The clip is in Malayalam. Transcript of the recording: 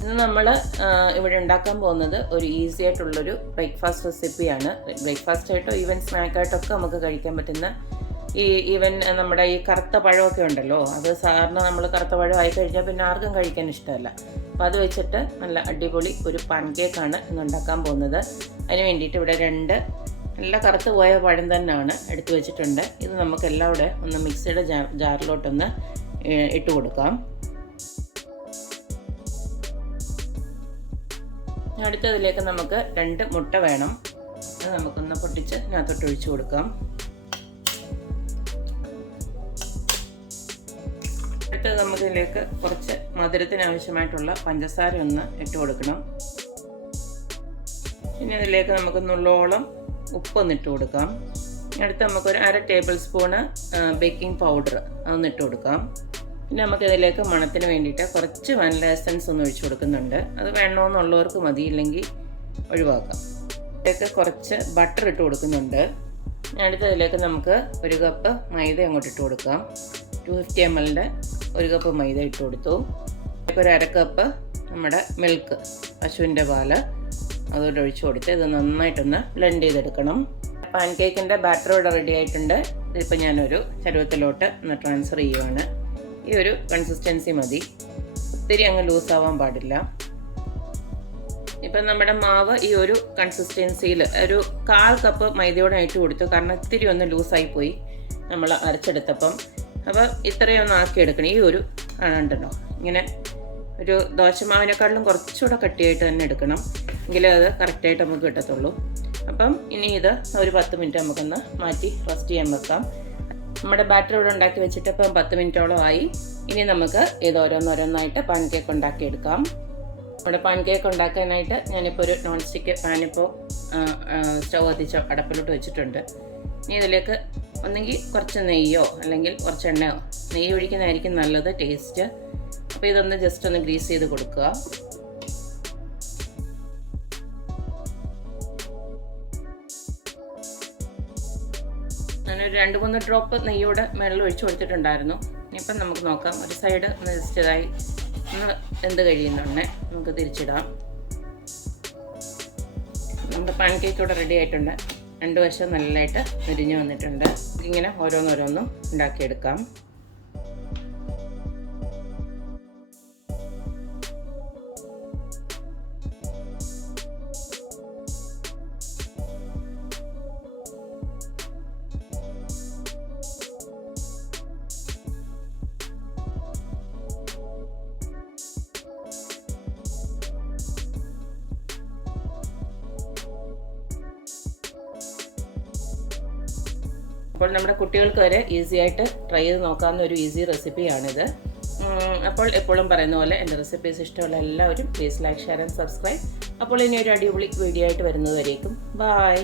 ഇന്ന് നമ്മൾ ഇവിടെ ഉണ്ടാക്കാൻ പോകുന്നത് ഒരു ഈസി ആയിട്ടുള്ളൊരു ബ്രേക്ക്ഫാസ്റ്റ് റെസിപ്പിയാണ്. ബ്രേക്ക്ഫാസ്റ്റ് ആയിട്ടോ ഈവൻ സ്നാക്കായിട്ടൊക്കെ നമുക്ക് കഴിക്കാൻ പറ്റുന്ന ഈവൻ നമ്മുടെ ഈ കറുത്ത പഴമൊക്കെ ഉണ്ടല്ലോ, അത് സാധാരണ നമ്മൾ കറുത്ത പഴം ആയി കഴിഞ്ഞാൽ പിന്നെ ആർക്കും കഴിക്കാൻ ഇഷ്ടമല്ല. അപ്പോൾ അത് വെച്ചിട്ട് നല്ല അടിപൊളി ഒരു പാൻകേക്കാണ് ഇന്ന് ഉണ്ടാക്കാൻ പോകുന്നത്. അതിന് വേണ്ടിയിട്ട് ഇവിടെ 2 നല്ല കറുത്ത് പോയ പഴം തന്നെയാണ് എടുത്തു വെച്ചിട്ടുണ്ട്. ഇത് നമുക്ക് എല്ലാം കൂടെ ഒന്ന് മിക്സിയുടെ ജാറിലോട്ടൊന്ന് ഇട്ട് കൊടുക്കാം. അടുത്തതിലേക്ക് നമുക്ക് 2 മുട്ട വേണം. അത് നമുക്കൊന്ന് പൊട്ടിച്ച് ഇതിനകത്തോട്ട് ഒഴിച്ചു കൊടുക്കാം. അടുത്തത് നമുക്കിതിലേക്ക് കുറച്ച് മധുരത്തിന് ആവശ്യമായിട്ടുള്ള പഞ്ചസാര ഒന്ന് ഇട്ട് കൊടുക്കണം. പിന്നെ ഇതിലേക്ക് നമുക്ക് നുള്ളോളം ഉപ്പൊന്ന് ഇട്ട് കൊടുക്കാം. അടുത്ത് നമുക്കൊരു 1/2 ടേബിൾ സ്പൂണ് ബേക്കിംഗ് പൗഡർ അതൊന്ന് ഇട്ട് കൊടുക്കാം. പിന്നെ നമുക്കിതിലേക്ക് മണത്തിന് വേണ്ടിയിട്ട് കുറച്ച് വാനില എസൻസ് ഒന്ന് ഒഴിച്ചു കൊടുക്കുന്നുണ്ട്. അത് വേണമെന്നുള്ളവർക്ക് മതി, ഇല്ലെങ്കിൽ ഒഴിവാക്കാം. ഇതിലേക്ക് കുറച്ച് ബട്ടർ ഇട്ട് കൊടുക്കുന്നുണ്ട്. അടുത്തതിലേക്ക് നമുക്ക് 1 കപ്പ് മൈദ അങ്ങോട്ട് ഇട്ട് കൊടുക്കാം. 250 ml 1 കപ്പ് മൈദ ഇട്ട് കൊടുത്തു. ഇതിലേക്ക് ഒരു 1/2 കപ്പ് നമ്മുടെ മിൽക്ക്, പശുവിൻ്റെ പാല്, അതോടെ ഒഴിച്ചു കൊടുത്ത് ഇത് നന്നായിട്ടൊന്ന് ബ്ലെൻഡ് ചെയ്തെടുക്കണം. പാൻ കേക്കിൻ്റെ ബാറ്റർ ഇവിടെ റെഡി ആയിട്ടുണ്ട്. ഇതിപ്പോൾ ഞാനൊരു ചരുവത്തിലോട്ട് ഒന്ന് ട്രാൻസ്ഫർ ചെയ്യുവാണ്. ഈ ഒരു കൺസിസ്റ്റൻസി മതി, ഒത്തിരി അങ്ങ് ലൂസാവാൻ പാടില്ല. ഇപ്പം നമ്മുടെ മാവ് ഈ ഒരു കൺസിസ്റ്റൻസിയിൽ ഒരു 1/4 കപ്പ് മൈദയോടെ ഇട്ട് കൊടുത്തു, കാരണം ഇത്തിരി ഒന്ന് ലൂസായിപ്പോയി നമ്മൾ അരച്ചെടുത്തപ്പം. അപ്പോൾ ഇത്രയും ഒന്ന് ആക്കിയെടുക്കണം. ഈ ഒരു ഉണ്ടല്ലോ, ഇങ്ങനെ ഒരു ദോശമാവിനെക്കാട്ടിലും കുറച്ചുകൂടെ കട്ടിയായിട്ട് തന്നെ എടുക്കണം, എങ്കിലേ അത് കറക്റ്റായിട്ട് നമുക്ക് കിട്ടത്തുള്ളൂ. അപ്പം ഇനി ഇത് ഒരു 10 മിനിറ്റ് നമുക്കൊന്ന് മാറ്റി റെസ്റ്റ് ചെയ്യാൻ വെക്കാം. നമ്മുടെ ബാറ്റർ ഇവിടെ ഉണ്ടാക്കി വെച്ചിട്ട് ഇപ്പം 10 മിനിറ്റോളം ആയി. ഇനി നമുക്ക് ഇത് ഓരോന്നോരോന്നായിട്ട് പാൻ കേക്ക് ഉണ്ടാക്കിയെടുക്കാം. നമ്മുടെ പാൻ കേക്ക് ഉണ്ടാക്കാനായിട്ട് ഞാനിപ്പോൾ ഒരു നോൺ സ്റ്റിക്ക് പാനിപ്പോൾ സ്റ്റൗ കത്തിച്ച് അടപ്പിലോട്ട് വെച്ചിട്ടുണ്ട്. ഇനി ഇതിലേക്ക് ഒന്നെങ്കിൽ കുറച്ച് നെയ്യോ അല്ലെങ്കിൽ കുറച്ച് എണ്ണയോ, നെയ്യ് ഒഴിക്കുന്നതായിരിക്കും നല്ലത് ടേസ്റ്റ്. അപ്പോൾ ഇതൊന്ന് ജസ്റ്റ് ഒന്ന് ഗ്രീസ് ചെയ്ത് കൊടുക്കുക. ഞാനൊരു 2-3 ഡ്രോപ്പ് നെയ്യോടെ മേളിൽ ഒഴിച്ചു കൊടുത്തിട്ടുണ്ടായിരുന്നു. ഇനിയിപ്പം നമുക്ക് നോക്കാം. ഒരു സൈഡ് ഒന്ന് ജസ്റ്റ് ഇതായി ഒന്ന് വെന്ത് കഴിയുന്നുണ്ട്, നമുക്ക് തിരിച്ചിടാം. നമ്മുടെ പാൻ കേക്ക് ഇവിടെ റെഡി ആയിട്ടുണ്ട്. 2 വശം നല്ലതായിട്ട് മുരിഞ്ഞ് വന്നിട്ടുണ്ട്. ഇങ്ങനെ ഓരോന്നോരോന്നും ഉണ്ടാക്കിയെടുക്കാം. അപ്പോൾ നമ്മുടെ കുട്ടികൾക്ക് വരെ ഈസി ആയിട്ട് ട്രൈ ചെയ്ത് നോക്കാവുന്ന ഒരു ഈസി റെസിപ്പിയാണിത്. അപ്പോൾ എപ്പോഴും പറയുന്ന പോലെ എൻ്റെ റെസിപ്പീസ് ഇഷ്ടമുള്ള എല്ലാവരും please like, share and subscribe. അപ്പോൾ ഇനി ഒരു അടിപൊളി വീഡിയോ ആയിട്ട് വരുന്നത് വരേക്കും. ബൈ.